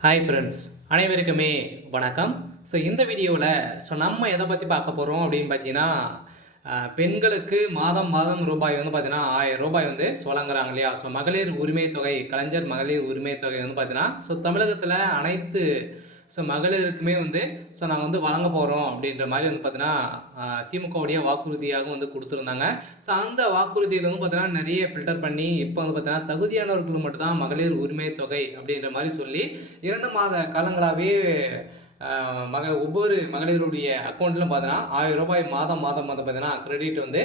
Hi friends, அனைவருக்குமே வணக்கம். இந்த வீடியோவில் நம்ம எதை பற்றி பார்க்க போகிறோம் அப்படின்னு பார்த்தீங்கன்னா, பெண்களுக்கு மாதம் மாதம் ரூபாய் வந்து பார்த்தீங்கன்னா ரூ. 1000 வந்து வழங்குறாங்க இல்லையா? மகளிர் உரிமை தொகை, கலைஞர் மகளிர் உரிமை தொகை வந்து பார்த்தீங்கன்னா, தமிழகத்தில் அனைத்து மகளிருக்குமே வந்து நாங்க வந்து வழங்க போறோம் அப்படின்ற மாரி வந்து பார்த்தீங்கன்னா, திமுகவுடைய வாக்குறுதியாக வந்து குடுத்திருந்தாங்க. அந்த வாக்குறுதியில வந்து பார்த்தீங்கன்னா, நெறைய ஃபில்டர் பண்ணி, இப்ப வந்து பார்த்தீங்கன்னா, தகுதியானவர்களுக்கு மட்டும் தான் மகளிர் உரிமை தொகை அப்படின்ற மாரி சொல்லி 2 மாத காலங்களாவே அ ஒவ்வொரு மகளிருடைய அக்கவுண்ட்லும் பார்த்தீங்கன்னா, ரூ. 1000 மாதம் மாதம் வந்து பார்த்தீங்கன்னா, கிரெடிட் வந்து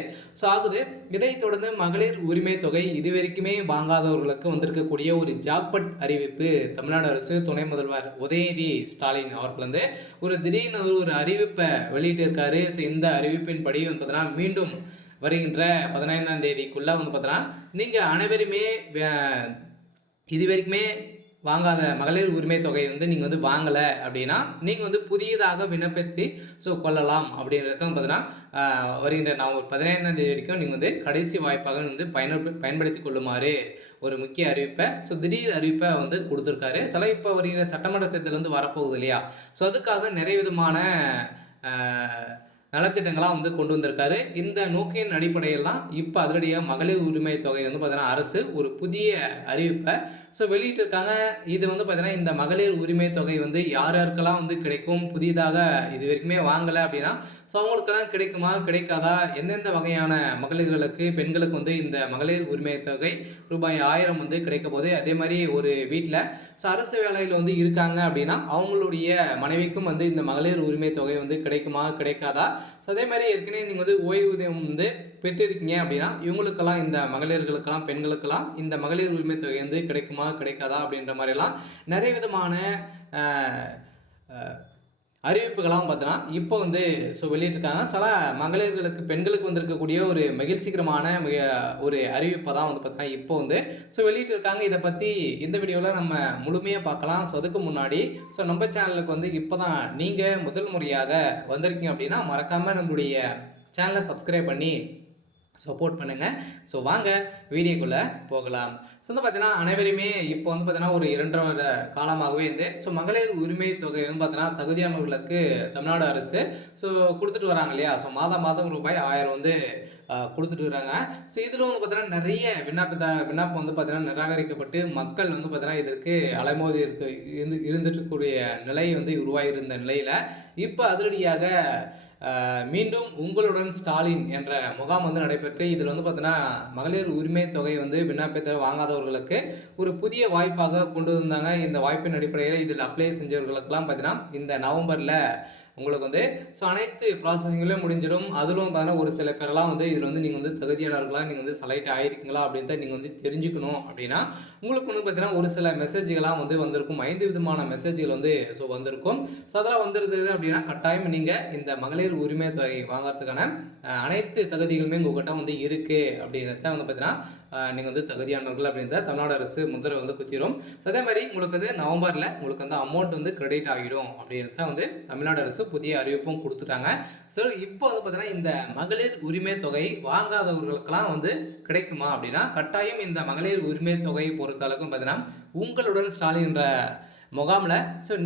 ஆகுது. இதைத் தொடர்ந்து மகளிர் உரிமை தொகை இதுவரைக்குமே வாங்காதவர்களுக்கு வந்திருக்கக்கூடிய ஒரு ஜாக்பாட் அறிவிப்பு தமிழ்நாடு அரசு துணை முதல்வர் உதயநிதி ஸ்டாலின் அவர்கள் வந்து ஒரு திடீர்னு ஒரு அறிவிப்பை வெளியிட்டிருக்காரு. இந்த அறிவிப்பின்படி வந்து பார்த்தீங்கன்னா, மீண்டும் வருகின்ற 15ஆம் தேதிக்குள்ள வந்து பார்த்தீங்கன்னா, நீங்க அனைவருமே இதுவரைக்குமே வாங்காத மகளிர் உரிமை தொகை வந்து நீங்க வந்து வாங்கல அப்படின்னா, நீங்க வந்து புதியதாக விண்ணப்பித்து கொள்ளலாம் அப்படின்றத வந்து பார்த்தீங்கன்னா, வருகின்ற நவம்பர் 15ஆம் தேதி வரைக்கும் நீங்க வந்து கடைசி வாய்ப்பாக வந்து பயன்படுத்திக் கொள்ளுமாறு ஒரு முக்கிய அறிவிப்பை திடீர் அறிவிப்பை வந்து குடுத்திருக்காரு. இப்போ வருகிற சட்டமன்ற தேர்தல் வந்து வரப்போகுது இல்லையா? அதுக்காக நிறைய விதமான அ நலத்திட்டங்களா வந்து கொண்டு வந்திருக்காரு. இந்த நோக்கின் அடிப்படையில் தான் இப்ப அதிரடியா மகளிர் உரிமை தொகை வந்து பார்த்தீங்கன்னா, அரசு ஒரு புதிய அறிவிப்ப வெளியிட்டிருக்காங்க. இது வந்து பார்த்தீங்கன்னா, இந்த மகளிர் உரிமை தொகை வந்து யார் யாருக்கெல்லாம் வந்து கிடைக்கும்? புதிதாக இதுவரைக்குமே வாங்கல அப்படின்னா, அவங்களுக்கெல்லாம் கிடைக்குமா? கிடைக்காதா? எந்தெந்த வகையான மகளிர்களுக்கு, பெண்களுக்கு வந்து இந்த மகளிர் உரிமை தொகை ரூபாய் 1000 வந்து கிடைக்கப்போகுது. அதே மாரி ஒரு வீட்ல அரசு வேலையில வந்து இருக்காங்க அப்படின்னா, அவங்களுடைய மனைவிக்கும் வந்து இந்த மகளிர் உரிமை தொகை வந்து கிடைக்குமா? கிடைக்காதா? அதே மாரி ஏற்கனவே நீங்க வந்து ஓய்வூதியம் வந்து பெற்றிருக்கீங்க அப்படின்னா, இவங்களுக்கெல்லாம் இந்த மகளிர்களுக்கெல்லாம், பெண்களுக்கெல்லாம் இந்த மகளிர் உரிமை தொகை வந்து கிடைக்குமா? கிடைக்காதா? அப்படின்ற மாரிலாம் நெறைய விதமான அ அ அறிவிப்புகள்லாம் பார்த்தீங்கன்னா, இப்போ வந்து வெளியிட்டிருக்காங்க. சில மகளிர்களுக்கு, பெண்களுக்கு வந்திருக்கக்கூடிய ஒரு மகிழ்ச்சிகரமான ஒரு அறிவிப்ப தான் வந்து பார்த்தீங்கன்னா, இப்போ வந்து வெளியிட்டிருக்காங்க. இத பத்தி இந்த வீடியோல நம்ம முழுமையா பார்க்கலாம். அதுக்கு முன்னாடி நம்ம சேனலுக்கு வந்து இப்போ தான் நீங்க முதல் முறையாக வந்திருக்கீங்க அப்படின்னா, மறக்காம நம்மளுடைய சேனலை சப்ஸ்கிரைப் பண்ணி சப்போர்ட் பண்ணுங்க. வாங்க வீடியோக்குள்ள போகலாம். வந்து பார்த்தீங்கன்னா, அனைவருமே இப்போ வந்து பார்த்தீங்கன்னா, ஒரு 2 1/2 வருட காலமாகவே வந்து மகளிர் உரிமை தொகை வந்து பார்த்தீங்கன்னா, தகுதியானவர்களுக்கு தமிழ்நாடு அரசு குடுத்துட்டு வராங்க இல்லையா? மாதம் மாதம் ரூபாய் 1000 வந்து குடுத்துட்டு வராங்க. இதில வந்து பார்த்தீங்கன்னா, நெறைய விண்ணப்பம் வந்து பார்த்தீங்கன்னா, நிராகரிக்கப்பட்டு மக்கள் வந்து பார்த்தீங்கன்னா, இதற்கு அலைமோதி இருந்துட்டு இருக்கக்கூடிய நிலை வந்து உருவாகியிருந்த நிலையில, இப்ப அதிரடியாக மீண்டும் உங்களுடன் ஸ்டாலின் என்ற முகாம் வந்து நடைபெற்று, இதில் வந்து பார்த்தீங்கன்னா, மகளிர் உரிமை தொகை வந்து விண்ணப்பத்தை வாங்காதவர்களுக்கு ஒரு புதிய வாய்ப்பாக கொண்டு வந்தாங்க. இந்த வாய்ப்பின் அடிப்படையில் இதில் அப்ளை செஞ்சவர்களுக்கெல்லாம் பார்த்தீங்கன்னா, இந்த நவம்பர்ல உங்களுக்கு வந்து அனைத்து ப்ராசஸிங்லேயும் முடிஞ்சிடும். அதிலும் பார்த்தீங்கன்னா, ஒரு சில பேரெல்லாம் வந்து இதில் வந்து நீங்கள் வந்து தகுதியானவர்களா, நீங்கள் வந்து செலக்ட் ஆகியிருக்கீங்களா அப்படின்றத நீங்கள் வந்து தெரிஞ்சுக்கணும் அப்படின்னா, உங்களுக்கு வந்து பார்த்தீங்கன்னா, ஒரு சில மெசேஜ்கள்லாம் வந்து வந்திருக்கும். 5 விதமான மெசேஜ்கள் வந்து வந்திருக்கும். அதெல்லாம் வந்திருந்தது அப்படின்னா, கட்டாயம் நீங்கள் இந்த மகளிர் உரிமை தொகை வாங்குறதுக்கான அனைத்து தகுதிகளுமே உங்ககிட்ட வந்து இருக்கு அப்படின்றத வந்து பார்த்தீங்கன்னா, நீங்கள் வந்து தகுதியானவர்கள் அப்படின்றத தமிழ்நாடு அரசு முத்திரை வந்து குத்திரும். அதே மாதிரி உங்களுக்கு வந்து நவம்பர்ல உங்களுக்கு வந்து அமௌண்ட் வந்து கிரெடிட் ஆகிடும் அப்படின்றத வந்து தமிழ்நாடு அரசு புதிய அறிவிப்பும் குடுத்துட்டாங்க. இப்போ வந்து பார்த்தீங்கன்னா, இந்த மகளிர் உரிமை தொகை வாங்காதவர்களுக்கெல்லாம் வந்து கிடைக்குமா அப்படின்னா, கட்டாயம் இந்த மகளிர் உரிமை தொகையை பொறுத்த அளவுக்கு பார்த்தீங்கன்னா, உங்களுடன் ஸ்டாலின் என்ற முகாம்ல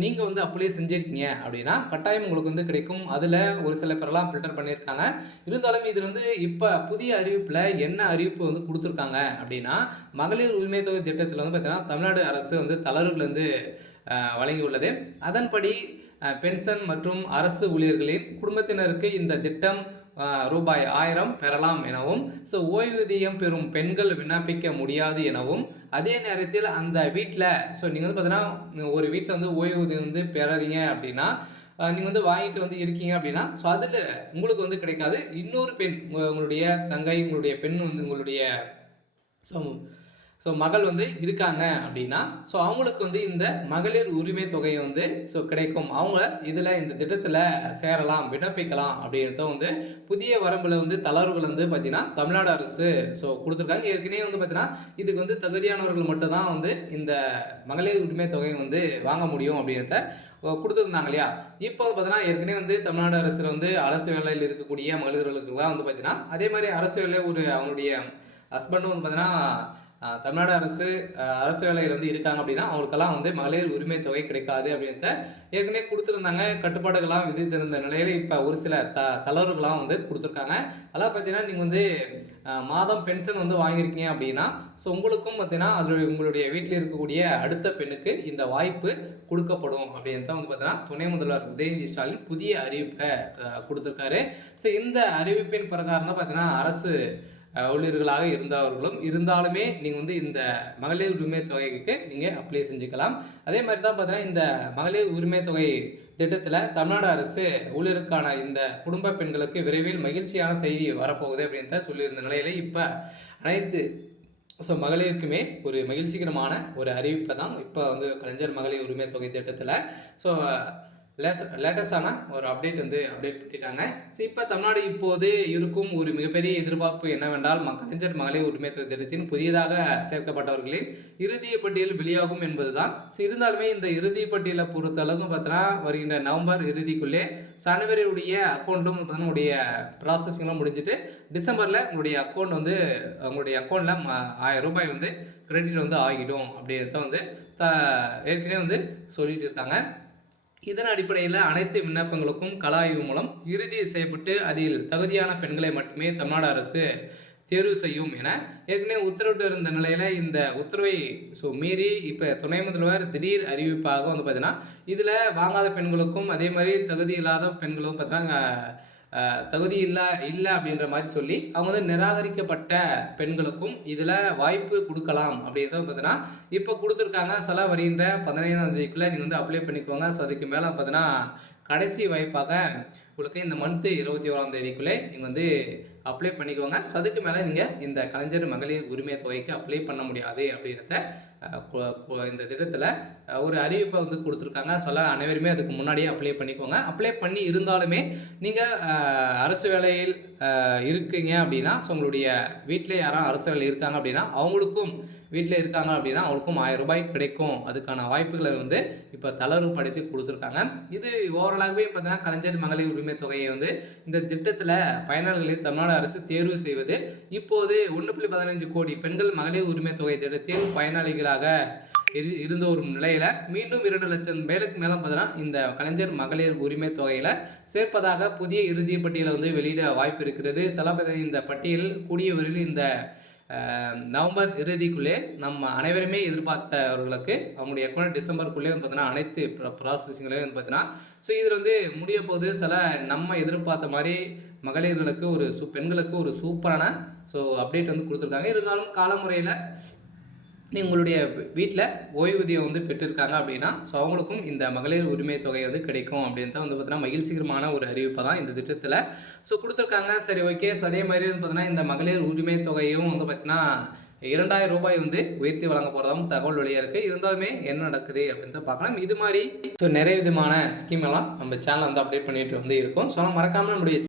நீங்க வந்து அப்ளை செஞ்சிருக்கீங்க அப்படின்னா, கட்டாயம் உங்களுக்கு வந்து கிடைக்கும். அதுல ஒரு சில பேரெல்லாம் ஃபில்டர் பண்ணியிருக்காங்க. இருந்தாலும் இதில் வந்து இப்ப புதிய அறிவிப்புல என்ன அறிவிப்பு வந்து குடுத்துருக்காங்க அப்படின்னா, மகளிர் உரிமை தொகை திட்டத்தில வந்து பார்த்தீங்கன்னா, தமிழ்நாடு அரசு வந்து தளர்வுகள் வந்து வழங்கியுள்ளது. அதன்படி பென்ஷன் மற்றும் அரசு ஊழியர்களின் குடும்பத்தினருக்கு இந்த திட்டம் ரூபாய் 1000 பெறலாம் எனவும், ஓய்வூதியம் பெறும் பெண்கள் விண்ணப்பிக்க முடியாது எனவும், அதே நேரத்தில் அந்த வீட்ல நீங்க வந்து பார்த்தீங்கன்னா, ஒரு வீட்ல வந்து ஓய்வூதியம் வந்து பெறறீங்க அப்படின்னா, நீங்க வந்து வாங்கிட்டு வந்து இருக்கீங்க அப்படின்னா, அதில உங்களுக்கு வந்து கிடைக்காது. இன்னொரு பெண் உங்களுடைய தங்கை, உங்களுடைய பெண் வந்து உங்களுடைய ஸோ மகள் வந்து இருக்காங்க அப்படின்னா, அவங்களுக்கு வந்து இந்த மகளிர் உரிமை தொகை வந்து கிடைக்கும். அவங்க இதில இந்த திட்டத்தில சேரலாம், விண்ணப்பிக்கலாம் அப்படின்றத வந்து புதிய வரம்புல வந்து தளர்வுகள் வந்து பார்த்தீங்கன்னா, தமிழ்நாடு அரசு குடுத்துருக்காங்க. ஏற்கனவே வந்து பார்த்தீங்கன்னா, இதுக்கு வந்து தகுதியானவர்கள் மட்டும் தான் வந்து இந்த மகளிர் உரிமை தொகை வந்து வாங்க முடியும் அப்படின்றத குடுத்துருந்தாங்க இல்லையா? இப்போ வந்து பார்த்தீங்கன்னா, ஏற்கனவே வந்து தமிழ்நாடு அரசுல வந்து அரசு வேலையில் இருக்கக்கூடிய மகளிர்களுக்கெல்லாம் வந்து பார்த்தீங்கன்னா, அதே மாரி அரசு வேலை அவங்களுடைய ஹஸ்பண்டும் வந்து பார்த்தீங்கன்னா, தமிழ்நாடு அரசு வேலையில் வந்து இருக்காங்க அப்படின்னா அவங்களுக்கெல்லாம் வந்து மகளிர் உரிமை தொகை கிடைக்காது அப்படின்றத ஏற்கனவே கொடுத்துருந்தாங்க. கட்டுப்பாடுகள்லாம் விதித்திருந்த நிலையில் இப்போ ஒரு சில தளர்வுகள்லாம் வந்து கொடுத்துருக்காங்க. அதெல்லாம் பார்த்தீங்கன்னா நீங்கள் வந்து மாதம் பென்ஷன் வந்து வாங்கியிருக்கீங்க அப்படின்னா ஸோ உங்களுக்கும் பார்த்தீங்கன்னா அதில் உங்களுடைய வீட்டில் இருக்கக்கூடிய அடுத்த பெண்ணுக்கு இந்த வாய்ப்பு கொடுக்கப்படும் அப்படின்றத வந்து பார்த்தீங்கன்னா துணை முதல்வர் உதயநிதி ஸ்டாலின் புதிய அறிவிப்பை கொடுத்துருக்காரு. ஸோ இந்த அறிவிப்பின் பிரகாரம் தான் பார்த்தீங்கன்னா அரசு ஊழியர்களாக இருந்தாலுமே நீங்கள் வந்து இந்த மகளிர் உரிமை தொகைக்கு நீங்கள் அப்ளை செஞ்சுக்கலாம். அதே மாதிரி தான் பார்த்தீங்கன்னா இந்த மகளிர் உரிமை தொகை திட்டத்தில் தமிழ்நாடு அரசு ஊழியருக்கான இந்த குடும்ப பெண்களுக்கு விரைவில் மகிழ்ச்சியான செய்தி வரப்போகுது அப்படின்னு சொல்லியிருந்த நிலையில இப்போ அனைத்து மகளிருக்குமே ஒரு மகிழ்ச்சிகரமான ஒரு அறிவிப்பை தான் இப்போ வந்து கலைஞர் மகளிர் உரிமை தொகை திட்டத்தில் லேட்டஸ்டான ஒரு அப்டேட் பண்ணிட்டாங்க. ஸோ இப்போ தமிழ்நாடு இப்போது இருக்கும் ஒரு மிகப்பெரிய எதிர்பார்ப்பு என்னவென்றால் கலைஞர் மகளிர் உரிமை தொகை திட்டத்தின் புதியதாக சேர்க்கப்பட்டவர்களின் இறுதிய பட்டியல் வெளியாகும் என்பதுதான். ஸோ இருந்தாலுமே இந்த இறுதி பட்டியலை பொறுத்தளவுக்கு பார்த்தோன்னா வருகின்ற நவம்பர் இறுதிக்குள்ளே சனவரியுடைய அக்கௌண்ட்டும் உங்களுடைய ப்ராசஸிங்லாம் முடிஞ்சுட்டு டிசம்பரில் உங்களுடைய அக்கௌண்ட்டில் 1000 ரூபாய் வந்து கிரெடிட் வந்து ஆகிடும் அப்படின்றத வந்து ஏற்கனவே வந்து சொல்லிட்டு இருக்காங்க. இதன் அடிப்படையில் அனைத்து விண்ணப்பங்களுக்கும் கள ஆய்வு மூலம் இறுதி செய்யப்பட்டு அதில் தகுதியான பெண்களை மட்டுமே தமிழ்நாடு அரசு தேர்வு செய்யும் என ஏற்கனவே உத்தரவிட்டு இருந்த நிலையில் இந்த உத்தரவை மீறி இப்போ துணை முதல்வர் திடீர் அறிவிப்பாக வந்து பார்த்தீங்கன்னா இதில் வாங்காத பெண்களுக்கும் அதே மாதிரி தகுதி இல்லாத பெண்களுக்கும் பார்த்தீங்கன்னா தகுதி இல்லை அப்படின்ற மாதிரி சொல்லி அவங்க வந்து நிராகரிக்கப்பட்ட பெண்களுக்கும் இதில் வாய்ப்பு கொடுக்கலாம் அப்படின்றத பார்த்தீங்கன்னா இப்போ கொடுத்துருக்காங்க. சில வருகின்ற 15ஆம் தேதிக்குள்ளே நீங்கள் வந்து அப்ளை பண்ணிக்கோங்க. ஸோ அதுக்கு மேலே பார்த்தீங்கன்னா கடைசி வாய்ப்பாக உங்களுக்கு இந்த மந்த்து 21ஆம் தேதிக்குள்ளே நீங்கள் வந்து அப்ளை பண்ணிக்கோங்க. ஸோ அதுக்கு மேலே நீங்கள் இந்த கலைஞர் மகளிர் உரிமை தொகைக்கு அப்ளை பண்ண முடியாது அப்படின்றத இந்த திட்டத்தில் ஒரு அறிவிப்பை வந்து கொடுத்துருக்காங்க. அனைவருமே அதுக்கு முன்னாடியே அப்ளை பண்ணிக்கோங்க. அப்ளை பண்ணி இருந்தாலுமே நீங்கள் அரசு வேலையில் இருக்கீங்க அப்படின்னா ஸோ உங்களுடைய வீட்டில் யாரும் அரசு வேலையில் இருக்காங்க அப்படின்னா அவங்களுக்கும் வீட்டில் இருக்காங்க அப்படின்னா அவங்களுக்கும் 1000 ரூபாய் கிடைக்கும். அதுக்கான வாய்ப்புகளை வந்து இப்போ தளர்வுபடுத்தி கொடுத்துருக்காங்க. இது ஓவராலாகவே பார்த்தீங்கன்னா கலைஞர் மகளிர் உரிமை தொகையை வந்து இந்த திட்டத்தில் பயனாளிகளை தமிழ்நாடு அரசு தேர்வு செய்வது இப்போது 1.15 கோடி பெண்கள் மகளிர் உரிமை தொகை திட்டத்தில் பயனாளிகளாக இருந்த ஒரு நிலையில மீண்டும் 2 லட்சம் பேருக்கு மேலே பார்த்தீங்கன்னா இந்த கலைஞர் மகளிர் உரிமை தொகையில சேர்ப்பதாக புதிய இறுதி பட்டியலை வந்து வெளியிட வாய்ப்பு இருக்கிறது. இந்த பட்டியல் கூடிய விரைவில் இந்த நவம்பர் இறுதிக்குள்ளே நம்ம அனைவருமே எதிர்பார்த்தவர்களுக்கு அவங்களுடைய அக்கௌண்ட் டிசம்பருக்குள்ளே வந்து பார்த்தீங்கன்னா அனைத்து ப்ராசஸிங்களையும் வந்து பார்த்தீங்கன்னா ஸோ இதில் வந்து முடிய போது நம்ம எதிர்பார்த்த மாதிரி மகளிர்களுக்கு பெண்களுக்கு ஒரு சூப்பரான அப்டேட் வந்து கொடுத்துருக்காங்க. இருந்தாலும் காலமுறையில் உங்களுடைய வீட்டில் ஓய்வூதியம் வந்து பெற்றிருக்காங்க அப்படின்னா ஸோ அவங்களுக்கும் இந்த மகளிர் உரிமை தொகை வந்து கிடைக்கும் அப்படின்றத வந்து பார்த்தீங்கன்னா மகிழ்ச்சிகரமான ஒரு அறிவிப்பை தான் இந்த திட்டத்தில் கொடுத்துருக்காங்க. சரி, ஓகே. ஸோ அதே மாதிரி வந்து பார்த்தீங்கன்னா இந்த மகளிர் உரிமை தொகையும் வந்து பார்த்தீங்கன்னா 2000 ரூபாய் வந்து உயர்த்தி வழங்க போகிறதாகவும் தகவல் வெளியாக இருக்குது. இருந்தாலுமே என்ன நடக்குது அப்படின்றத பார்க்கலாம். இது மாதிரி நிறைய விதமான ஸ்கீம் எல்லாம் நம்ம சேனல் வந்து அப்டேட் பண்ணிட்டு வந்து இருக்கோம். ஸோ மறக்காமல் நம்மளுடைய